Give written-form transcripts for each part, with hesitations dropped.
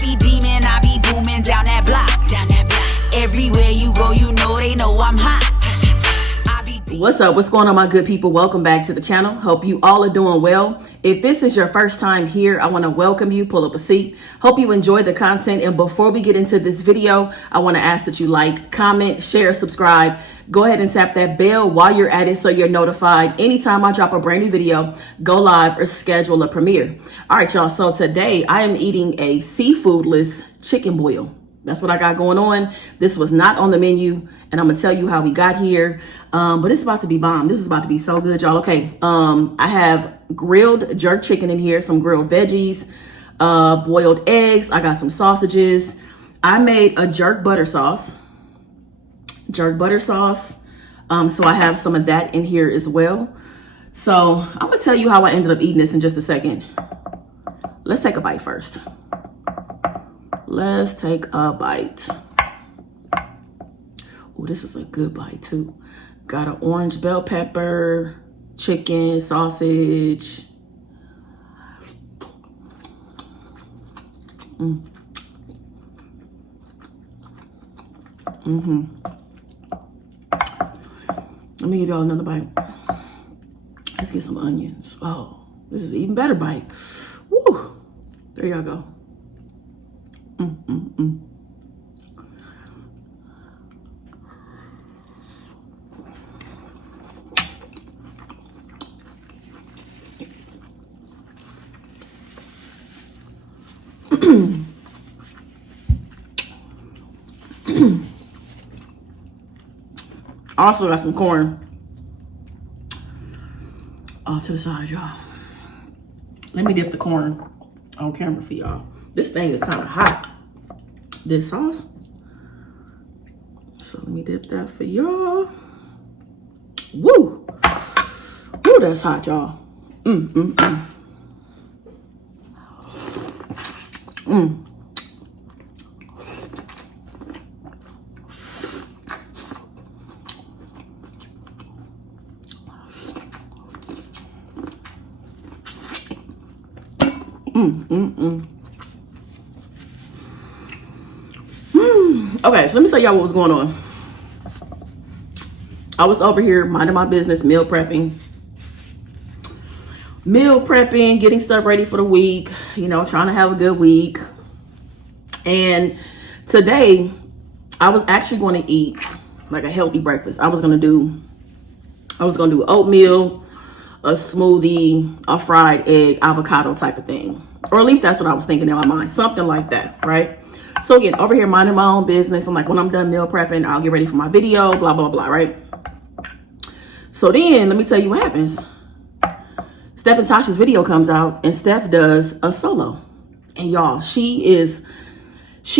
be beaming, I be booming down that block. Everywhere you go, you know they know I'm hot. What's up? What's going on, my good people? Welcome back to the channel. Hope you all are doing well. If this is your first time here, I want to welcome you. Pull up a seat. Hope you enjoy the content. And before we get into this video, I want to ask that you like, comment, share, subscribe. Go ahead and tap that bell while you're at it so you're notified anytime I drop a brand new video, go live, or schedule a premiere. All right, y'all. So today I am eating a seafoodless chicken boil. That's what I got going on. This was not on the menu, and I'm gonna tell you how we got here. But it's about to be bomb. This is about to be so good, y'all. Okay, I have grilled jerk chicken in here, some grilled veggies, boiled eggs. I got some sausages. I made a jerk butter sauce. So I have some of that in here as well. So I'm gonna tell you how I ended up eating this in just a second. Let's take a bite first. Let's take a bite. Oh, this is a good bite too. Got an orange bell pepper, chicken, sausage. Let me give y'all another bite. Let's get some onions. Oh, this is an even better bite. Woo! There y'all go. Also got some corn off to the side, y'all. Let me dip the corn on camera for y'all. This thing is kind of hot, this sauce. So let me dip that for y'all. Woo! Woo, that's hot, y'all. Okay, so let me tell y'all what was going on. I was over here minding my business, meal prepping, getting stuff ready for the week, you know, trying to have a good week. And today I was actually going to eat like a healthy breakfast. I was going to do oatmeal, a smoothie, a fried egg, avocado type of thing. Or at least that's what I was thinking in my mind, something like that, right? So again, over here minding my own business. I'm like, when I'm done meal prepping, I'll get ready for my video, blah, blah, blah, right? So then let me tell you what happens. Steph and Tasha's video comes out and Steph does a solo. And y'all, she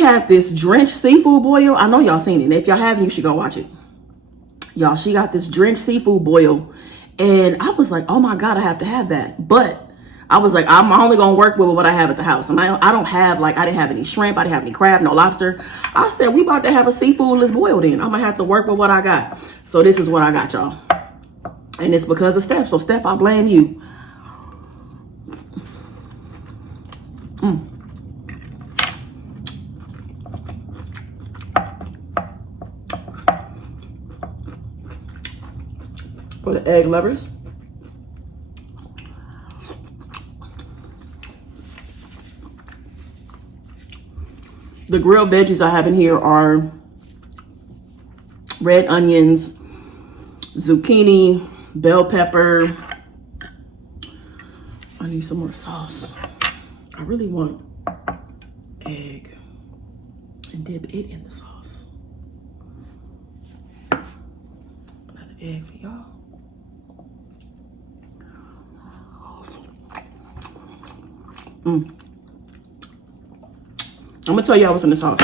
had this drenched seafood boil. I know y'all seen it. And if y'all haven't, you should go watch it. Y'all, she got this drenched seafood boil. And I was like, oh my God, I have to have that. But I was like, I'm only going to work with what I have at the house. And I didn't have any shrimp. I didn't have any crab, no lobster. I said, we about to have a seafoodless boil then. I'm going to have to work with what I got. So this is what I got, y'all. And it's because of Steph. So Steph, I blame you. For the egg lovers. The grilled veggies I have in here are red onions, zucchini, bell pepper. I need some more sauce. I really want egg and dip it in the sauce. Another egg for y'all. I'm gonna tell y'all what's in the sauce.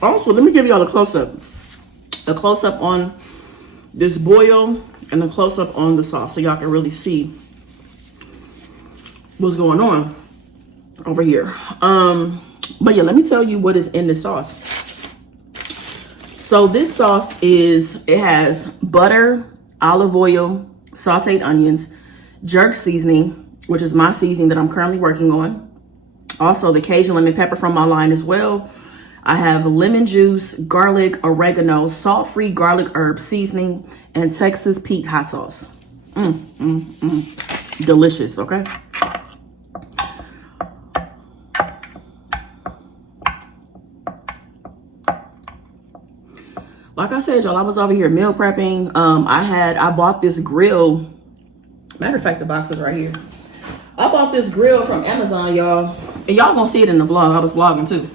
Also, let me give y'all a close-up. A close-up on this boil and a close-up on the sauce so y'all can really see what's going on over here. But yeah, let me tell you what is in the sauce. So this sauce it has butter, olive oil, sauteed onions, jerk seasoning, which is my seasoning that I'm currently working on, Also, the Cajun lemon pepper from my line as well. I have lemon juice, garlic, oregano, salt-free garlic herb seasoning, and Texas Pete hot sauce. Delicious, okay? Like I said, y'all, I was over here meal prepping. I bought this grill. Matter of fact, the box is right here. I bought this grill from Amazon, y'all. And y'all gonna see it in the vlog. I was vlogging too.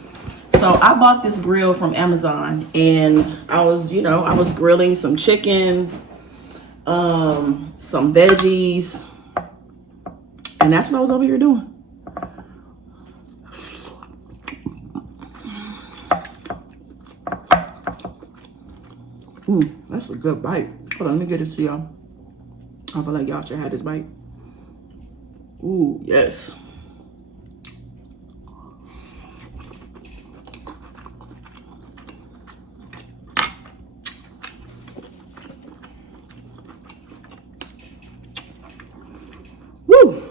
So I bought this grill from Amazon, and I was grilling some chicken, some veggies, and that's what I was over here doing. That's a good bite. Hold on, let me get this to y'all. I feel like y'all should have this bite. Ooh, yes. Woo.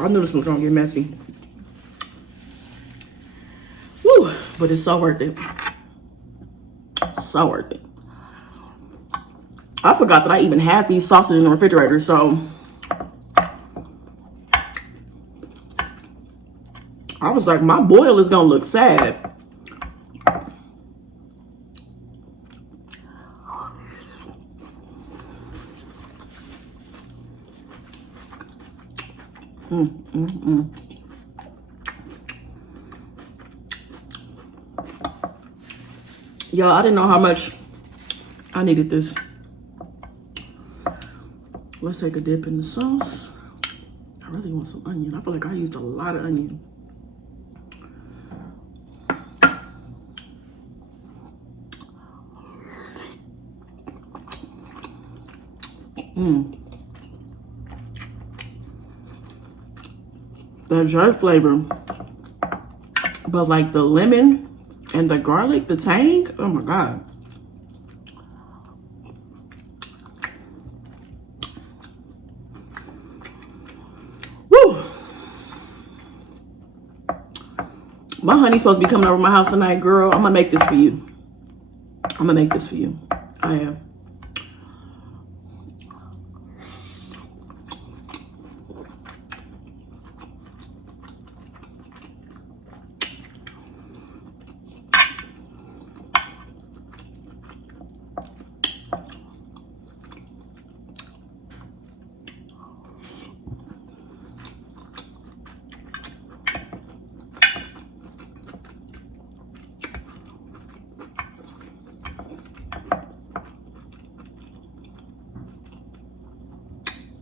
I knew this was gonna get messy. Woo, but it's so worth it. So worth it. I forgot that I even had these sauces in the refrigerator, so I was like, my boil is gonna look sad. Yo, I didn't know how much I needed this. Let's take a dip in the sauce. I really want some onion. I feel like I used a lot of onion. The jerk flavor, but like the lemon and the garlic, the tang, oh my God. Woo! My honey's supposed to be coming over my house tonight, girl. I'm gonna make this for you. I'm gonna make this for you. I am.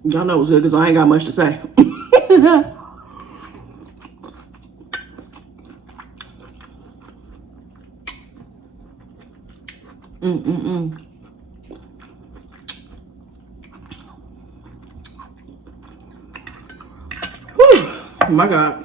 Y'all know it's good because I ain't got much to say. Whew. Oh my God.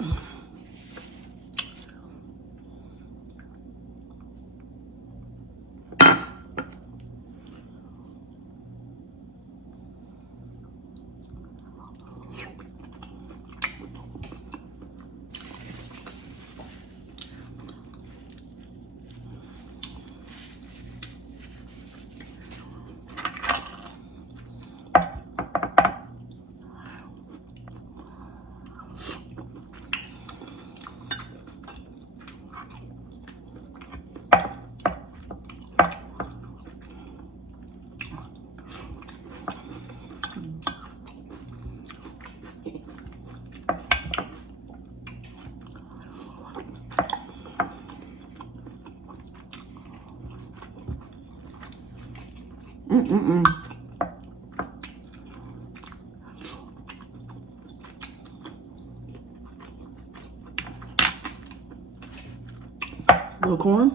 Little corn.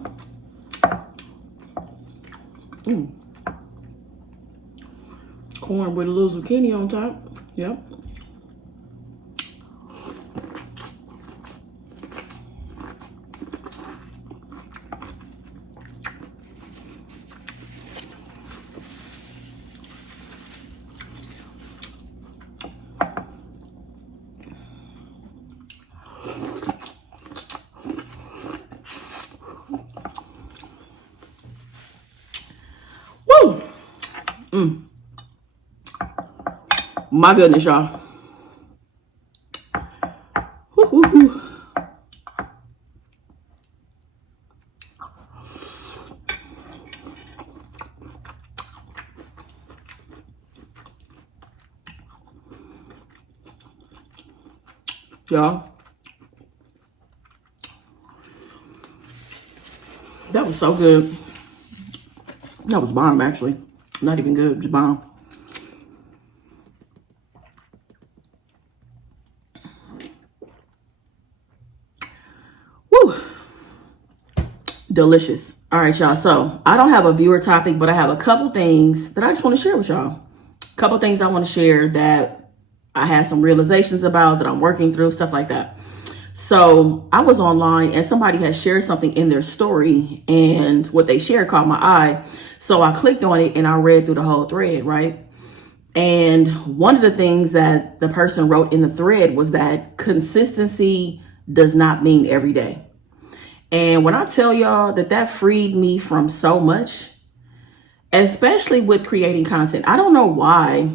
Corn with a little zucchini on top. Yep. Woo! My goodness, y'all. Woo, woo, woo. Y'all, that was so good. That was bomb, actually. Not even good, just bomb. Woo! Delicious. All right, y'all. So I don't have a viewer topic, but I have a couple things that I just want to share with y'all. A couple things I want to share that I had some realizations about, that I'm working through, stuff like that. So I was online and somebody had shared something in their story, and what they shared caught my eye. So I clicked on it and I read through the whole thread, right? And one of the things that the person wrote in the thread was that consistency does not mean every day. And when I tell y'all that freed me from so much, especially with creating content, I don't know why.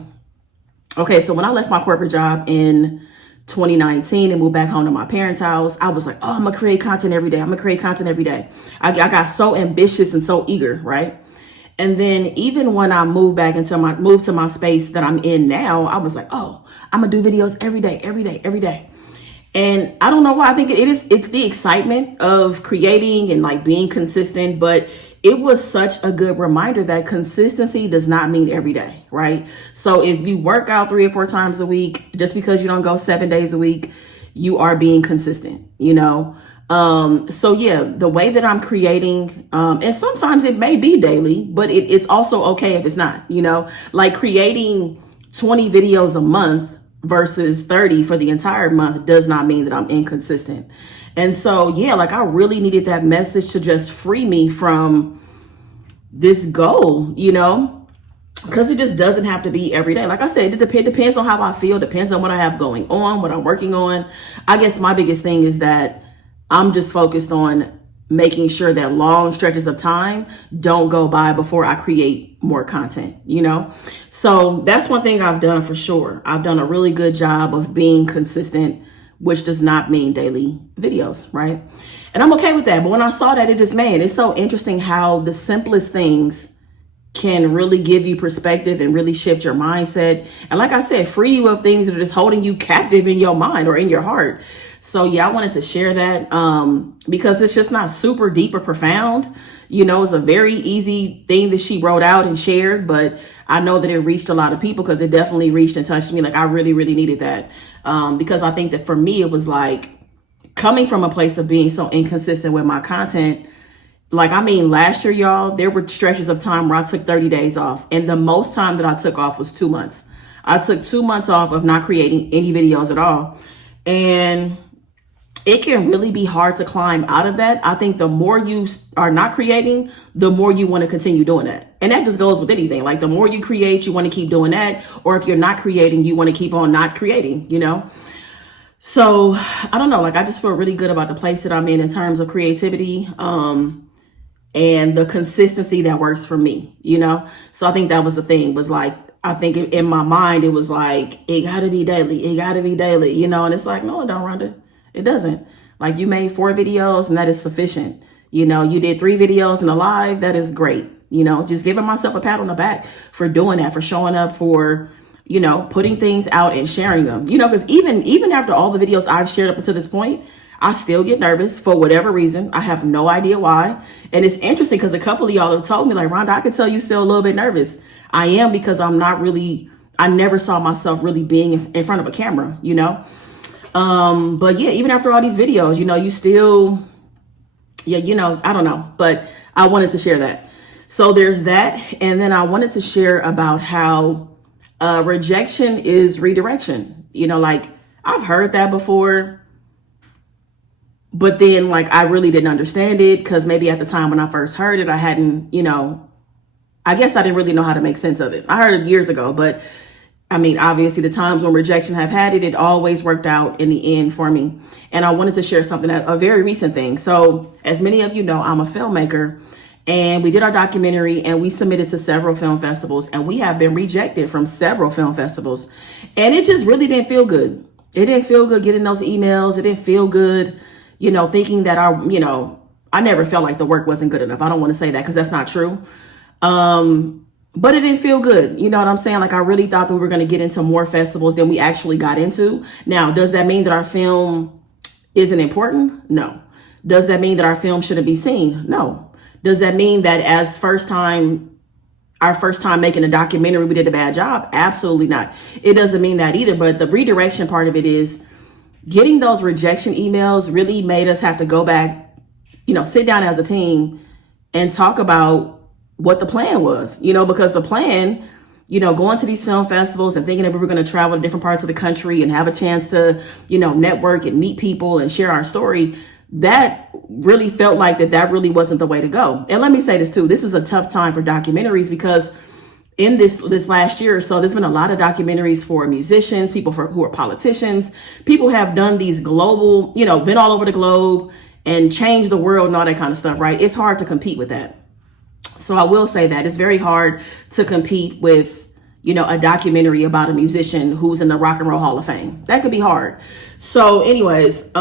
Okay, so when I left my corporate job in 2019 and moved back home to my parents' house, I was like, oh, I'm gonna create content every day. I'm gonna create content every day. I got so ambitious and so eager, right? And then even when I moved to my space that I'm in now, I was like, oh, I'm gonna do videos every day. And I don't know why. I think it's the excitement of creating and like being consistent, but it was such a good reminder that consistency does not mean every day, right? So if you work out 3 or 4 times a week, just because you don't go 7 days a week, you are being consistent, you know? So yeah, the way that I'm creating, and sometimes it may be daily, but it's also okay if it's not, you know? Like creating 20 videos a month versus 30 for the entire month does not mean that I'm inconsistent. And so, yeah, like I really needed that message to just free me from this goal, you know, because it just doesn't have to be every day. Like I said, it depends on how I feel, depends on what I have going on, what I'm working on. I guess my biggest thing is that I'm just focused on making sure that long stretches of time don't go by before I create more content, you know? So that's one thing I've done for sure. I've done a really good job of being consistent, which does not mean daily videos, right? And I'm okay with that. But when I saw that, it's so interesting how the simplest things can really give you perspective and really shift your mindset. And like I said, free you of things that are just holding you captive in your mind or in your heart. So yeah, I wanted to share that because it's just not super deep or profound. You know, it's a very easy thing that she wrote out and shared, but I know that it reached a lot of people because it definitely reached and touched me. Like I really, really needed that because I think that for me, it was like coming from a place of being so inconsistent with my content. Like, I mean, last year, y'all, there were stretches of time where I took 30 days off. And the most time that I took off was 2 months. I took 2 months off of not creating any videos at all. And it can really be hard to climb out of that. I think the more you are not creating, the more you want to continue doing that. And that just goes with anything. Like the more you create, you want to keep doing that. Or if you're not creating, you want to keep on not creating, you know? So I don't know, like I just feel really good about the place that I'm in terms of creativity. And the consistency that works for me, you know? So I think that was the thing, was like, I think in my mind, it was like, it gotta be daily, you know? And it's like, no, it don't, Rhonda. It doesn't. Like you made 4 videos and that is sufficient. You know, you did 3 videos and a live, that is great. You know, just giving myself a pat on the back for doing that, for showing up, for, you know, putting things out and sharing them, you know, because even after all the videos I've shared up until this point, I still get nervous for whatever reason. I have no idea why. And it's interesting because a couple of y'all have told me like, Rhonda, I can tell you still a little bit nervous. I am, because I never saw myself really being in front of a camera, you know? But yeah, even after all these videos, you know, you still, yeah, you know, I don't know, but I wanted to share that. So there's that. And then I wanted to share about how rejection is redirection. You know, like I've heard that before. But then like, I really didn't understand it because maybe at the time when I first heard it, I hadn't, you know, I guess I didn't really know how to make sense of it. I heard it years ago, but I mean, obviously the times when rejection have had it, it always worked out in the end for me. And I wanted to share something, a very recent thing. So as many of you know, I'm a filmmaker, and we did our documentary and we submitted to several film festivals, and we have been rejected from several film festivals. And it just really didn't feel good. It didn't feel good getting those emails. It didn't feel good, thinking that I never felt like the work wasn't good enough. I don't want to say that because that's not true. But it didn't feel good. You know what I'm saying? Like, I really thought that we were going to get into more festivals than we actually got into. Now, does that mean that our film isn't important? No. Does that mean that our film shouldn't be seen? No. Does that mean that as our first time making a documentary, we did a bad job? Absolutely not. It doesn't mean that either. But the redirection part of it is getting those rejection emails really made us have to go back, sit down as a team and talk about what the plan was, because the plan, going to these film festivals and thinking that we were going to travel to different parts of the country and have a chance to, network and meet people and share our story, that really felt like that really wasn't the way to go. And let me say this too, this is a tough time for documentaries, because in this last year or so, there's been a lot of documentaries for musicians, people who are politicians. People have done these global, been all over the globe and changed the world and all that kind of stuff, right? It's hard to compete with that. So I will say that it's very hard to compete with, a documentary about a musician who's in the Rock and Roll Hall of Fame. That could be hard. So anyways,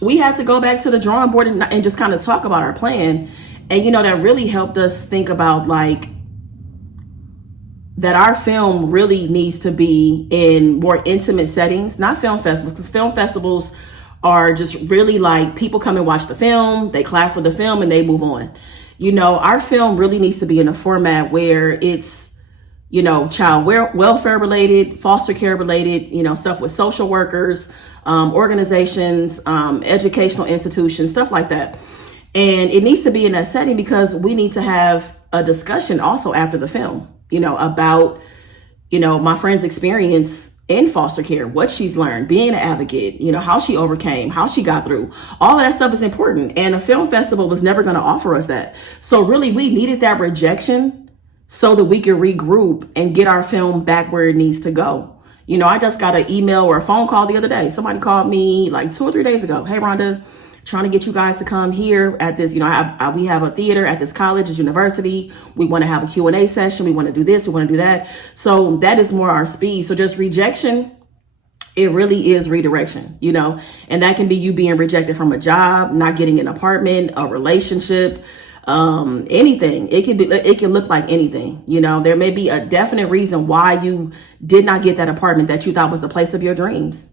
we had to go back to the drawing board and just kind of talk about our plan. And, that really helped us think about that our film really needs to be in more intimate settings, not film festivals, because film festivals are just really like people come and watch the film, they clap for the film and they move on. Our film really needs to be in a format where it's, child welfare related, foster care related, stuff with social workers, organizations, educational institutions, stuff like that. And it needs to be in that setting because we need to have a discussion also after the film, about, my friend's experience in foster care, what she's learned, being an advocate, how she overcame, how she got through. All of that stuff is important. And a film festival was never going to offer us that. So really, we needed that rejection so that we could regroup and get our film back where it needs to go. I just got an email or a phone call the other day. Somebody called me like 2 or 3 days ago. Hey, Rhonda, trying to get you guys to come here at this, we have a theater at this college, this university. We want to have a Q&A session. We want to do this. We want to do that. So that is more our speed. So just rejection, it really is redirection, and that can be you being rejected from a job, not getting an apartment, a relationship, anything. It can look like anything. There may be a definite reason why you did not get that apartment that you thought was the place of your dreams,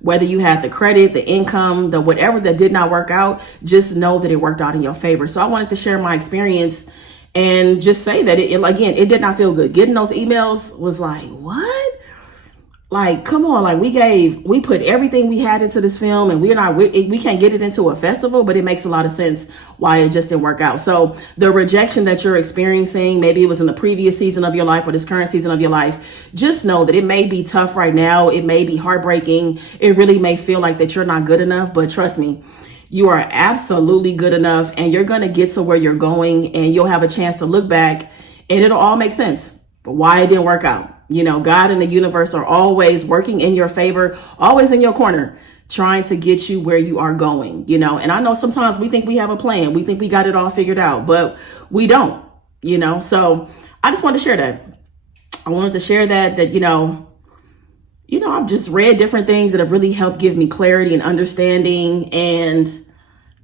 whether you had the credit, the income, the whatever that did not work out, just know that it worked out in your favor. So I wanted to share my experience and just say that it did not feel good. Getting those emails was like, what? Like, come on, like we put everything we had into this film, and we can't get it into a festival, but it makes a lot of sense why it just didn't work out. So the rejection that you're experiencing, maybe it was in the previous season of your life or this current season of your life, just know that it may be tough right now. It may be heartbreaking. It really may feel like that you're not good enough, but trust me, you are absolutely good enough, and you're going to get to where you're going, and you'll have a chance to look back and it'll all make sense. But why it didn't work out. God and the universe are always working in your favor, always in your corner, trying to get you where you are going, and I know sometimes we think we have a plan. We think we got it all figured out, but we don't, so I just wanted to share that. I wanted to share that, I've just read different things that have really helped give me clarity and understanding, and,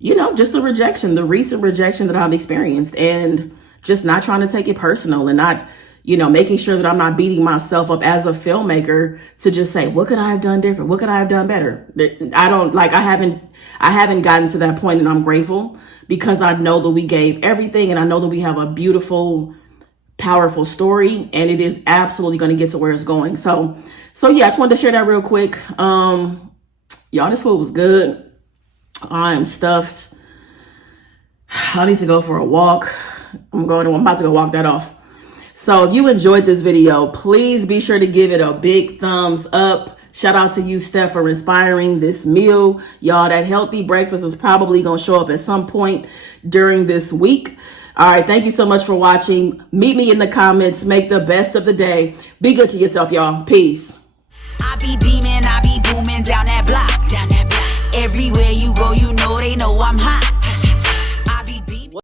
just the recent rejection that I've experienced, and just not trying to take it personal, and not, making sure that I'm not beating myself up as a filmmaker to just say, what could I have done different? What could I have done better? I haven't gotten to that point, and I'm grateful because I know that we gave everything, and I know that we have a beautiful, powerful story, and it is absolutely going to get to where it's going. So yeah, I just wanted to share that real quick. Y'all, this food was good. I am stuffed. I need to go for a walk. I'm about to go walk that off. So if you enjoyed this video, please be sure to give it a big thumbs up. Shout out to you, Steph, for inspiring this meal. Y'all, that healthy breakfast is probably going to show up at some point during this week. All right. Thank you so much for watching. Meet me in the comments. Make the best of the day. Be good to yourself, y'all. Peace. I be beaming, I be booming down that block. Everywhere you go, you